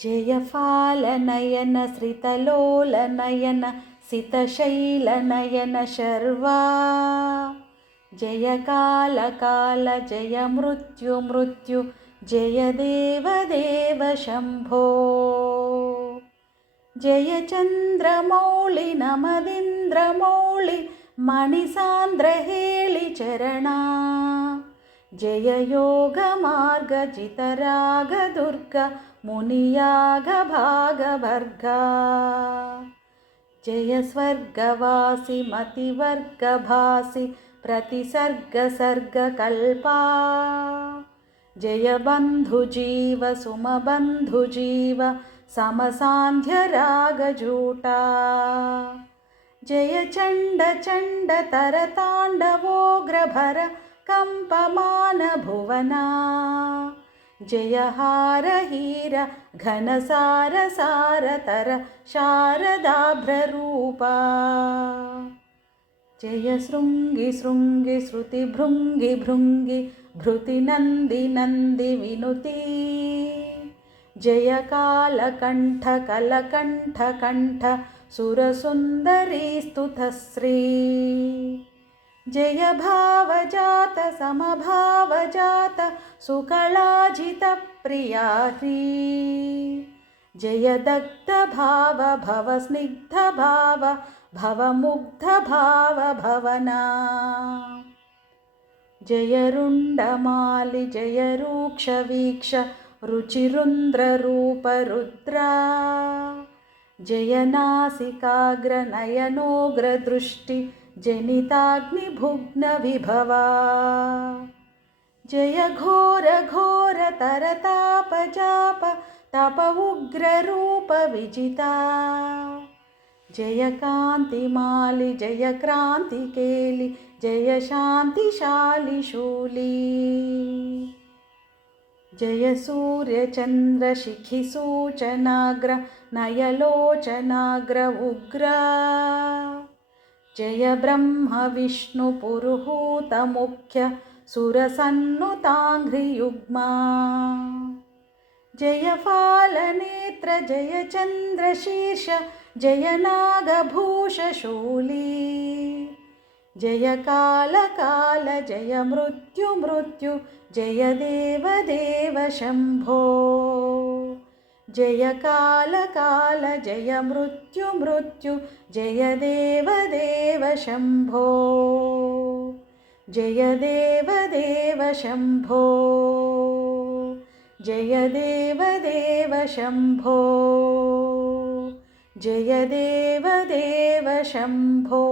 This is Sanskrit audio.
जयफालनयन श्रितलोलनयन सितशैलनयन शर्वा जय काल काल जय मृत्यु मृत्यु जय देव देव शम्भो जय चन्द्रमौळि नमदिन्द्रमौळि मणिसान्द्र हेळि चरणा जय योगमार्ग जितराग दुर्ग मुनियाग भागभर्गा जय स्वर्गवासि मतिवर्गभासि प्रतिसर्ग सर्गकल्पा जय बन्धुजीव सुमबन्धुजीव समसान्ध्यरागजूटा जय चण्ड चण्ड तरताण्डवोग्रभर कंपमान भुवना जय हार हीर घनसार सारतर शारदाभ्ररूपा जय शृङ्गि शृङ्गि श्रुति भृङ्गि भृङ्गि भृति नन्दि नन्दि विनुती जय कालकण्ठ कलकण्ठ कण्ठ सुरसुन्दरी स्तुतश्री जय भावजात समभावजात सुकलाजितप्रियारी जय दग्धभाव भवस्निग्धभाव भवमुग्धभाव भवना जय रुण्डमालि जय रूक्षवीक्ष रुचिरुन्द्ररूप रुद्रा जय नासिकाग्रनयनोग्रदृष्टि जनिताग्निभुग्नविभवा जय घोर घोर तरतापजाप तप उग्ररूप विजिता जय कान्तिमालि जय क्रान्तिकेलि जय शान्तिशालि शूली जय सूर्यचन्द्रशिखि सूचनाग्र नयलोचनाग्र उग्रा जय ब्रह्म विष्णु पुरुहूत मुख्य सुरसन्नुताङ्घ्रियुग्मा जय फालनेत्र जय चन्द्रशीर्ष जय नागभूषशूली जय काल काल जय मृत्यु मृत्यु जय देव देव शम्भो जय काल काल जय मृत्यु मृत्यु जय देव देव शम्भो जय देव देव शम्भो जय देव देव शम्भो जय देव देव शम्भो।